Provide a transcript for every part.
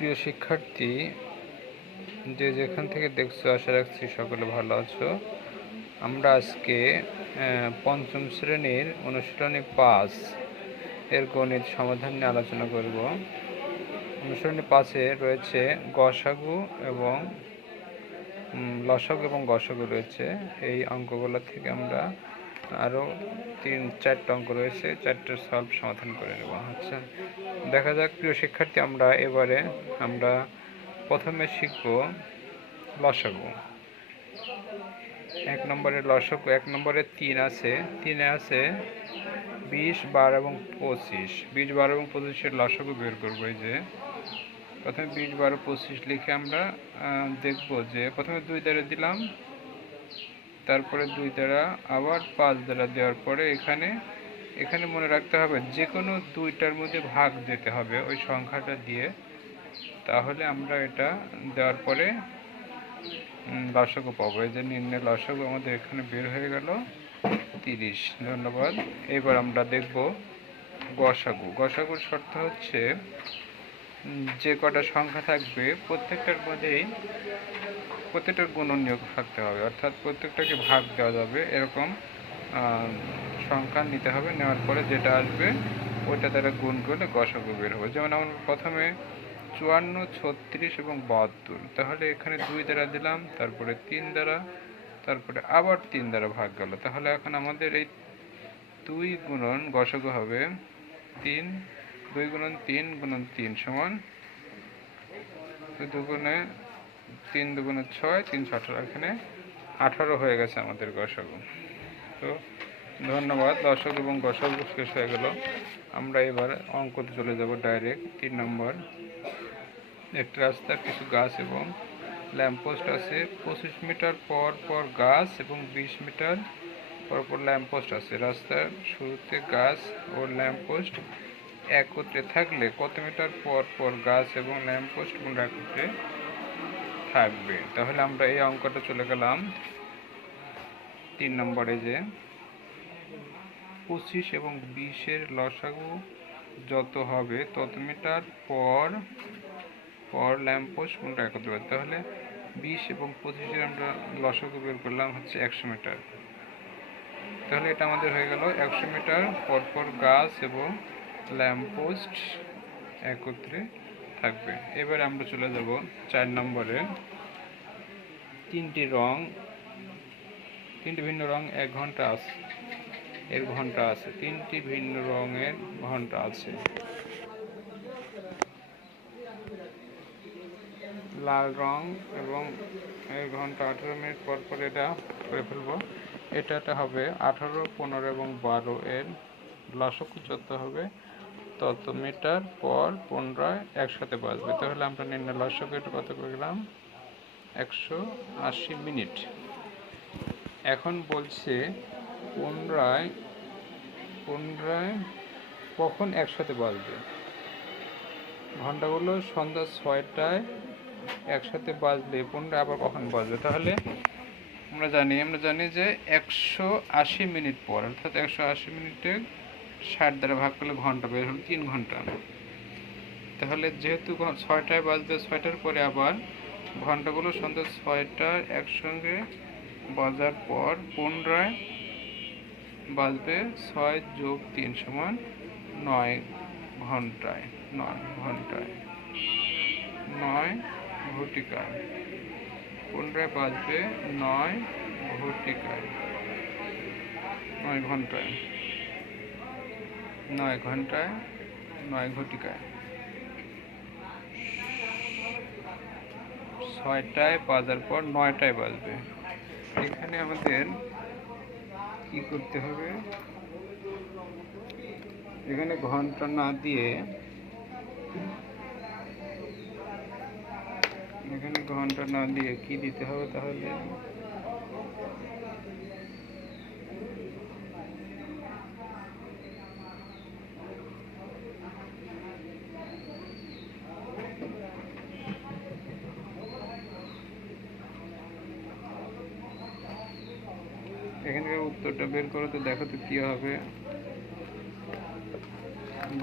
প্রিয় শিক্ষার্থী, যে যেখান থেকে দেখছো আশা রাখছি সকলে ভালো আছো। আমরা আজকে পঞ্চম শ্রেণীর অনুশীলনী 5 এর গণিত সমাধান নিয়ে আলোচনা করব। অনুশীলনী 5-এ রয়েছে গসাগু এবং লসাগু এবং গসাগু রয়েছে। এই অঙ্কগুলো থেকে আমরা আরও 3-4টা অঙ্ক রয়েছে, 4টার সলভ সমাধান করে নেব। আচ্ছা, দেখা যাক প্রিয় শিক্ষার্থী, আমরা প্রথমে শিখব লসাগু। 1 নম্বরের লসাগু, 1 নম্বরে 3 আছে, 3-এ আছে 20, 12 এবং 25। 20, 12 এবং 25-এর লসাগু বের করবো। এই যে প্রথমে 20, 12, 25 লিখে আমরা দেখব যে প্রথমে 2 দ্বারা দিলাম, তারপরে 2 দ্বারা, আবার 5 দ্বারা দেওয়ার পরে এখানে মনে রাখতে হবে যে কোনো 2টার মধ্যে ভাগ দিতে হবে ওই সংখ্যাটা দিয়ে। তাহলে আমরা এটা দেওয়ার পরে লসাগু পাবো। এই যে নির্ণয় লসাগু আমাদের এখানে বের হয়ে গেল 30। ধন্যবাদ। এবার আমরা দেখব গসাগু। গসাগুর শর্ত হচ্ছে যে কটা সংখ্যা থাকবে প্রত্যেকটার গুণনীয়ক থাকতে হবে, অর্থাৎ প্রত্যেকটাকে ভাগ দেওয়া যাবে এরকম সংখ্যা নিতে হবে। নেওয়ার পরে যেটা আসবে ওইটা দ্বারা গুণ করলে গসাগু বের হবে। যেমন আমরা প্রথমে 54, 36 এবং 72, তাহলে এখানে 2 দ্বারা দিলাম, তারপরে 3 দ্বারা, তারপরে আবার 3 দ্বারা ভাগ গেল। তাহলে এখন আমাদের এই 2 গুণন গসাগু হবে 3। 2 গুণন 3 গুণন 3 সমান 2 গুণে 3 দুগুণে 6, 3 18, এখানে 18 হয়ে গেছে আমাদের গসাগু। তো ধন্যবাদ। লসাগু এবং গসাগু শেষ হয়ে গেল। আমরা এবার অঙ্কতে চলে যাব ডাইরেক্ট। 3 নম্বর, একটা রাস্তার কিছু গাছ এবং ল্যাম্পপোস্ট আছে। 25 মিটার পর পর গাছ এবং 20 মিটার পর পর ল্যাম্পপোস্ট আছে। রাস্তার শুরুতে গাছ ও ল্যাম্পপোস্ট একত্রে থাকলে কত মিটার পর পর গাছ এবং ল্যাম্পপোস্ট একত্রে থাকবে? তাহলে আমরা এই অঙ্কটা চলে গেলাম 3 নম্বরে, যে 25 এবং 20-এর লসাগু যত হবে তত মিটার পর পর ল্যাম্পপোস্ট কোনটা একত্রে হবে। তাহলে 20 এবং 25-এর আমরা লসাগু বের করলাম হচ্ছে 100 মিটার। তাহলে এটা আমাদের হয়ে গেল 100 মিটার পর পর গাছ এবং ল্যাম্পপোস্ট একত্রে থাকবে। এবার আমরা চলে যাব 4 নম্বরে। 3টি ভিন্ন রং, 1 ঘন্টা আছে, এর ঘন্টা আছে। 3টি ভিন্ন রঙের ঘন্টা আছে। লাল রং এবং এর ঘন্টা 18 মিনিট পর পর এটা করে ফেলবো। এটা হবে 18, 15 এবং 12 এর লসাগু যত হবে তত মিটার পর পুনরায় একসাথে বাজবে। তাহলে আমরা নির্ণয় লসাগু এটা কত করে গেলাম 180 মিনিট। এখন বলছে পুনরায় কখন একসাথে বাজবে। ঘন্টাগুলো সন্ধ্যা 6টায় একসাথে বাজলে পুনরায় আবার কখন বাজবে? তাহলে আমরা জানি যে 180 মিনিট পর, অর্থাৎ 180 মিনিটে 60 দ্বারা ভাগ করলে ঘন্টা বের হলো 3 ঘন্টা। তাহলে যেহেতু 6টায় বাজবে, 6টার পরে আবার ঘন্টাগুলো সন্ধ্যা 6টায় একসঙ্গে বাজার পর পুনরায় বাজবে 6 যোগ 3 সমান 9 ঘন্টায়। 9 ঘটিকায় পুনরায় বাজবে 9 ঘটিকায়, 9 ঘন্টায়, 9 ঘন্টায়, 9 ঘটিকায়। 6টায় বাজার পর 9টায় বাজবে। এখানে আমাদের কি করতে হবে? এখানে ঘন্টা না দিয়ে কি দিতে হবে? তাহলে এখানকার উত্তরটা বের করো তো, দেখো তো কি হবে।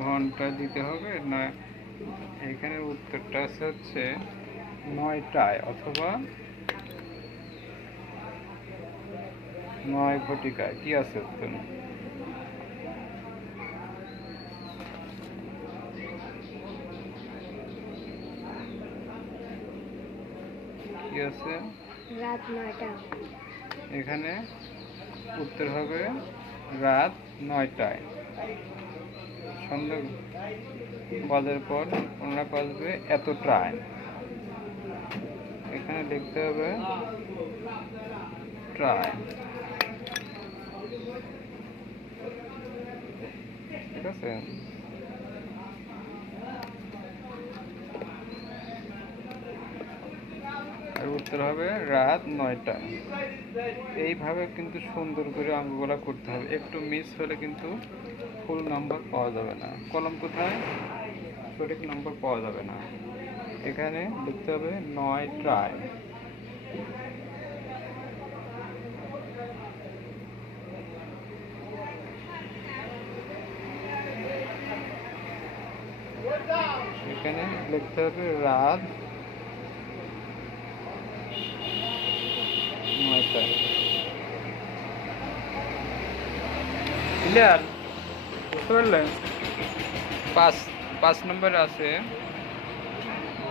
ঘন্টা দিতে হবে না এখানের উত্তরটা হচ্ছে 9টায় অথবা 9 ঘটিকায়। কি আছে উত্তর? কি আছে? রাত 9টা। এখানে উত্তর হবে রাত 9টায়। সন্ধ্যা বাজার পর পুনরায় বাজবে এতটায়। এখানে লিখতে হবে ট্রাই। ঠিক আছে? আর উত্তর হবে রাত 9টায়। এইভাবে কিন্তু সুন্দর করে অঙ্কগুলো করতে হবে। একটু মিস হলে কিন্তু ফুল নাম্বার পাওয়া যাবে না। কলম কোথায়? সঠিক নম্বর পাওয়া যাবে না। এখানে লিখতে হবে 9টায়। এখানে লিখতে হবে রাত 9টায়। ক্লিয়ার? বুঝতে পারলেন? 5 নম্বরে আছে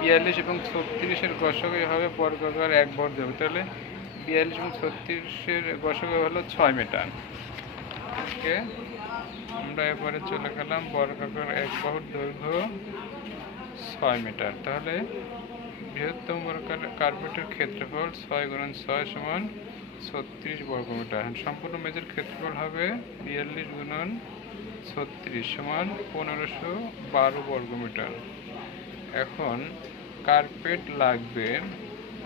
42 এবং 36-এর গসাগু হবে বর্গাকার 1 ভর দেবে। তাহলে 42 এবং 36-এর গসাগু হলো 6 মিটার। ওকে, আমরা এবারে চলে গেলাম বর্গাকার 1 বাহুর দৈর্ঘ্য 6 মিটার। তাহলে বৃহত্তম বর্গাকার কার্পেটের ক্ষেত্রফল 6 × 6 সমান 36 বর্গমিটার। সম্পূর্ণ মেঝের ক্ষেত্রফল হবে 42 × 36 সমান 1512 বর্গমিটার। এখন কার্পেট লাগবে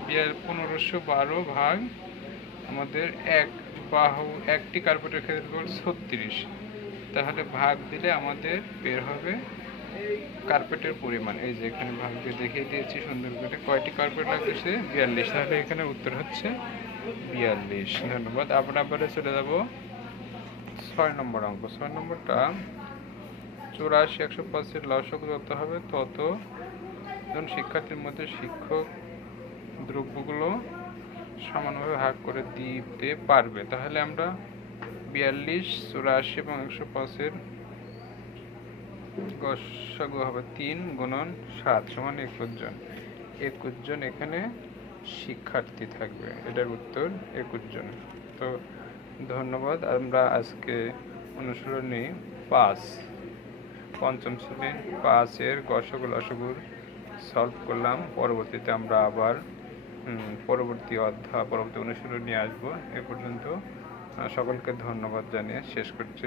1512 ভাগ আমাদের একটি কার্পেটের ক্ষেত্রফল 36। তাহলে ভাগ দিলে আমাদের বের হবে কার্পেটের পরিমাণ। এই যে এখানে ভাগ দিয়ে দেখিয়ে দিয়েছি সুন্দর করে। কয়টি কার্পেট লাগছে? 42। তাহলে এখানে উত্তর হচ্ছে 42। ধন্যবাদ। আমরা আবার চলে যাব 6 নম্বর অঙ্ক। 6 নম্বরটা 84 105-এর লসাগু যত হবে তত জন শিক্ষার্থীর মধ্যে শিক্ষক দ্রব্যগুলো সমানভাবে ভাগ করে দিতে পারবে। তাহলে আমরা 42, 84 এবং 105-এর গসাগু হবে 3 × 7 সমান 21 জন। 21 জন এখানে শিক্ষার্থী থাকবে। এটার উত্তর 21 জন। তো ধন্যবাদ। আমরা আজকে অনুশীলনী 5 পঞ্চম শ্রেণীর 5-এর গসাগু লসাগুর সলভ করলাম। পরবর্তীতে আমরা আবার পরবর্তী অনুশীলন নিয়ে আসবো। এ পর্যন্ত সকলকে ধন্যবাদ জানিয়ে শেষ করছি।